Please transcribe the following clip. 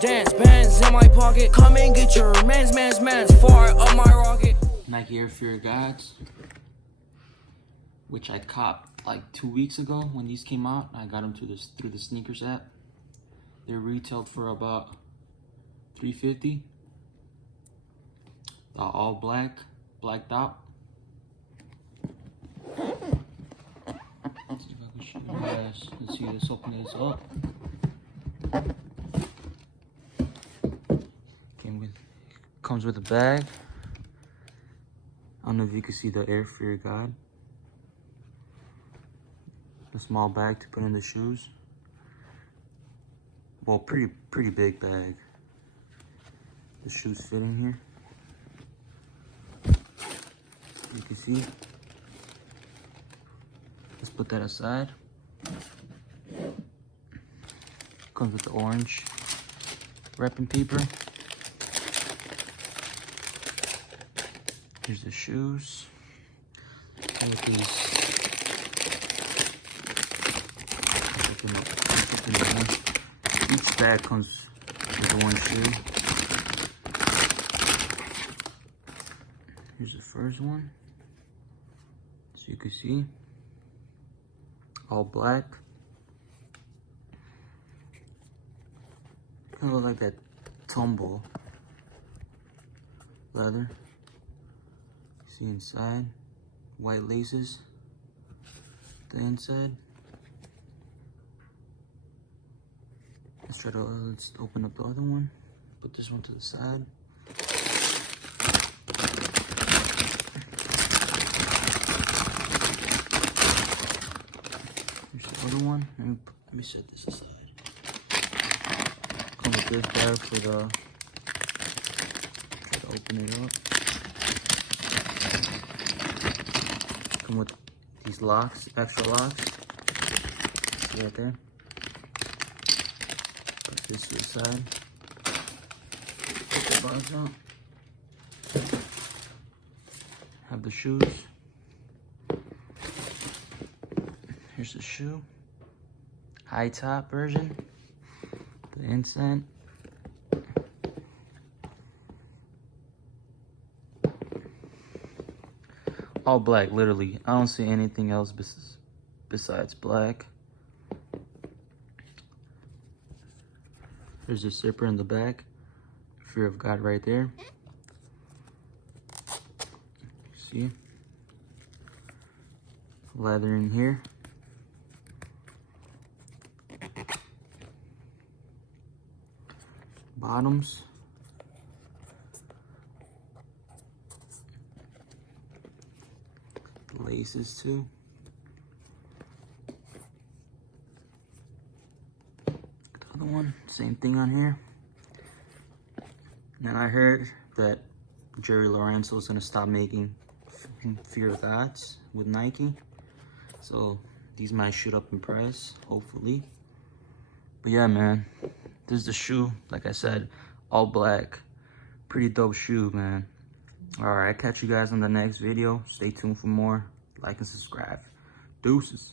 dance, bands in my pocket. Come and get your mans, fire up my rocket. Nike Air Fear Gods, which I copped like 2 weeks ago when these came out. I got them through the sneakers app. They're retailed for about $350. All blacked out. Let's see if I can show you guys. Let's see, let's open this up. Comes with a bag. I don't know if you can see the Air Fear God. A small bag to put in the shoes. Well, pretty big bag. The shoes fit in here. You can see. Let's put that aside. Comes with the orange wrapping paper. Here's the shoes. With these. Each bag comes with one shoe. Here's the first one. So you can see. All black. Kind of look like that tumble leather. See inside, white laces, the inside. Let's open up the other one. Put this one to the side. Here's the other one. Let me set this aside. Come with this bag for the. Try to open it up. Come with these locks, extra locks. See right there. Put this to the side. Put the box out. Have the shoes. Here's the shoe. High top version. The inside. All black, literally. I don't see anything else besides black. There's a zipper in the back. Fear of God right there. See? Leather in here. Bottoms. Laces too. The other one, same thing on here. Now I heard that Jerry Lorenzo is gonna stop making Fear of Gods with Nike, so these might shoot up in price, hopefully. But yeah, man, this is the shoe. Like I said, all black, pretty dope shoe, man. All right, catch you guys on the next video. Stay tuned for more. Like and subscribe. Deuces.